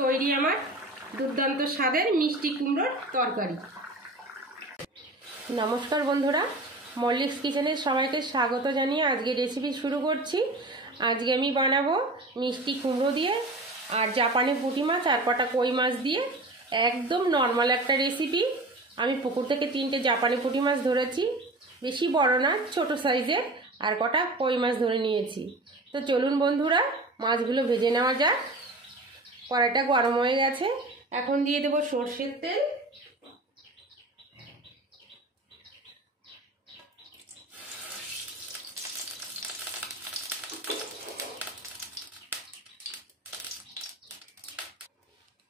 তৈরি আমার দুর্দান্ত স্বাদের মিষ্টি কুমড়োর তরকারি। নমস্কার বন্ধুরা, মল্লিকস কিচেনের সবাইকে স্বাগত জানিয়ে আজকে রেসিপি শুরু করছি। আজকে আমি বানাবো মিষ্টি কুমড়ো দিয়ে আর জাপানি পুঁটি মাছ আর কটা কই মাছ দিয়ে একদম নর্মাল একটা রেসিপি। আমি পুকুর থেকে 3টে জাপানি পুঁটি মাছ ধরেছি, বেশি বড় না, ছোট সাইজের, আর কটা কই মাছ ধরে নিয়েছি। তো চলুন বন্ধুরা, মাছগুলো ভেজে নেওয়া যাক। কড়াইটা গরম হয়ে গেছে, এখন দিয়ে দেবো সর্ষের তেল।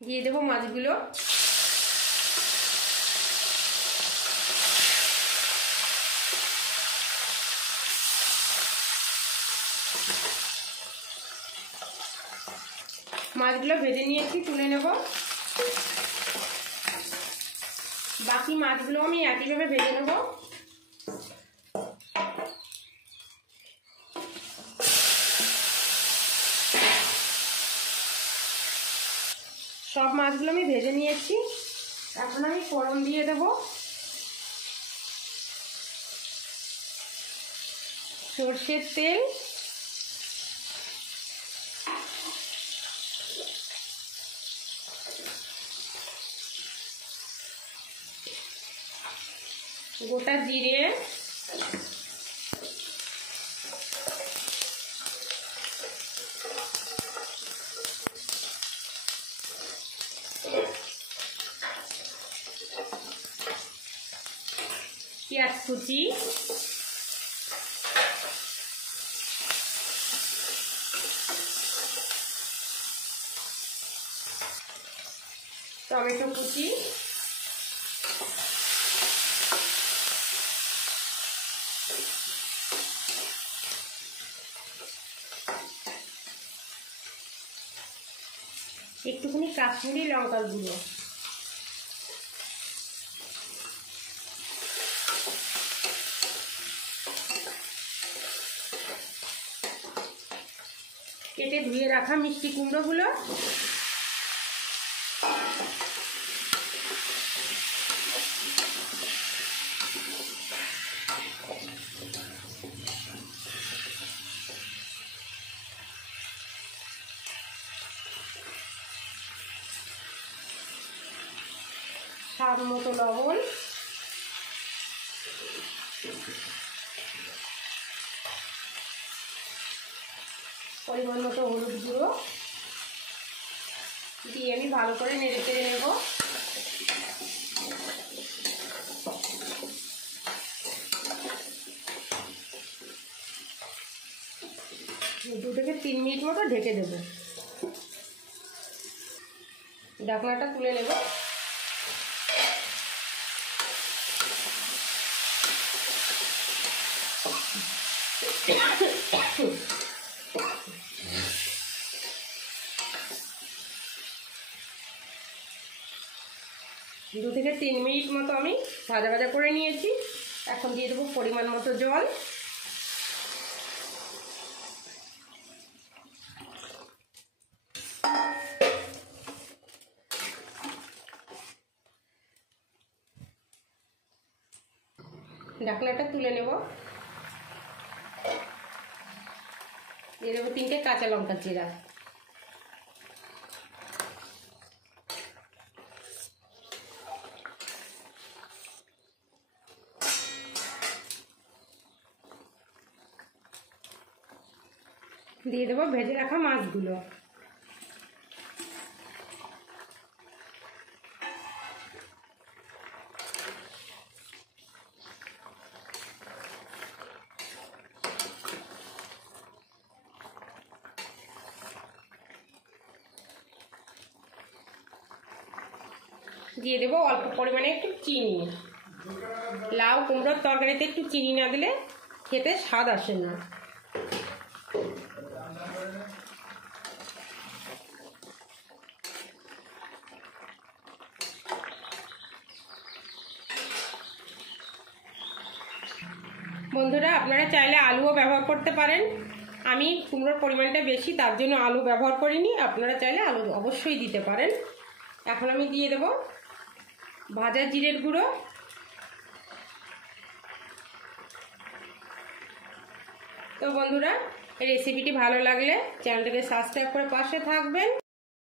দিয়ে দেবো মাছগুলো। মাছগুলো ভেজে নিয়েছি, তুলে নেব। বাকি মাছগুলো আমি একইভাবে ভেজে নেব। সব মাছগুলো আমি ভেজে নিয়েছি, এখন আমি ফোড়ন দিয়ে দেব। সর্ষের তেল, গোটা জিরে, পেঁয়াজ কুচি, টমেটো কুচি, একটুখানি কাশ্মীরি লঙ্কার গুঁড়ো, কেটে ধুয়ে রাখা মিষ্টি কুমড়োগুলো, স্বাদ মতো লবণ, পরিমাণ মতো হলুদ গুঁড়ো দিয়ে আমি ভালো করে নেড়ে চেড়ে নেব। দু থেকে 3 মিনিট মতো ঢেকে দেব। ঢাকনাটা তুলে নেব। দু থেকে 3 মিনিট মতো আমি ভাজা ভাজা করে নিয়েছি, এখন দিয়ে দেবো পরিমাণ মতো জল। ঢাকনাটা তুলে নেব। দিয়ে দেবো 3টে কাঁচা লঙ্কা চিরা, দিয়ে দেবো ভেজে রাখা মাছগুলো। দিয়ে দেবো অল্প পরিমাণে একটু চিনি। লাউ কুমড়োর তরকারিতে একটু চিনি না দিলে খেতে স্বাদ আসে না। বন্ধুরা, আপনারা চাইলে আলুও ব্যবহার করতে পারেন, আমি কুমড়োর পরিমাণটা বেশি, তার জন্য আলু ব্যবহার করিনি। আপনারা চাইলে আলু অবশ্যই দিতে পারেন। এখন আমি দিয়ে দেব ভাজা জিরের গুঁড়ো, তো বন্ধুরা এই রেসিপিটি ভালো লাগলে চ্যানেলটাকে সাবস্ক্রাইব করে পাশে থাকবেন।